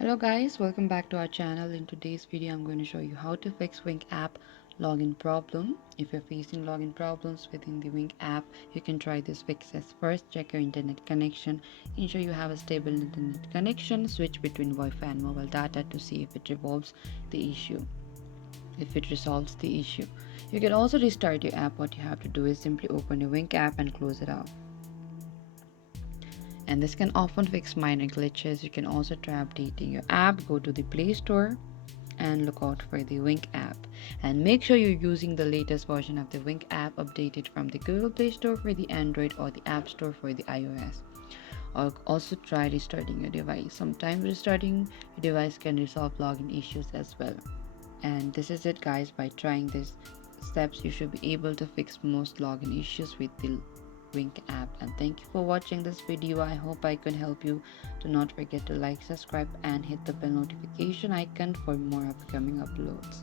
Hello guys, welcome back to our channel. In today's video I'm going to show you how to fix Wink app login problem. If you're facing login problems within the Wink app, you can try this fixes. First, check your internet connection. Ensure you have a stable internet connection. Switch between Wi-Fi and mobile data to see if it resolves the issue. You can also restart your app. What you have to do is simply open your Wink app and close it out, and this can often fix minor glitches. You can also try updating your app. Go to the Play Store and look out for the Wink app, and make sure you're using the latest version of the Wink app, updated from the Google Play Store for the Android or the App Store for the iOS. Or also try restarting your device. Sometimes restarting your device can resolve login issues as well. And this is it guys. By trying these steps, you should be able to fix most login issues with the Wink app. And thank you for watching this video. I hope I could help you. Do not forget to like, subscribe and hit the bell notification icon for more upcoming uploads.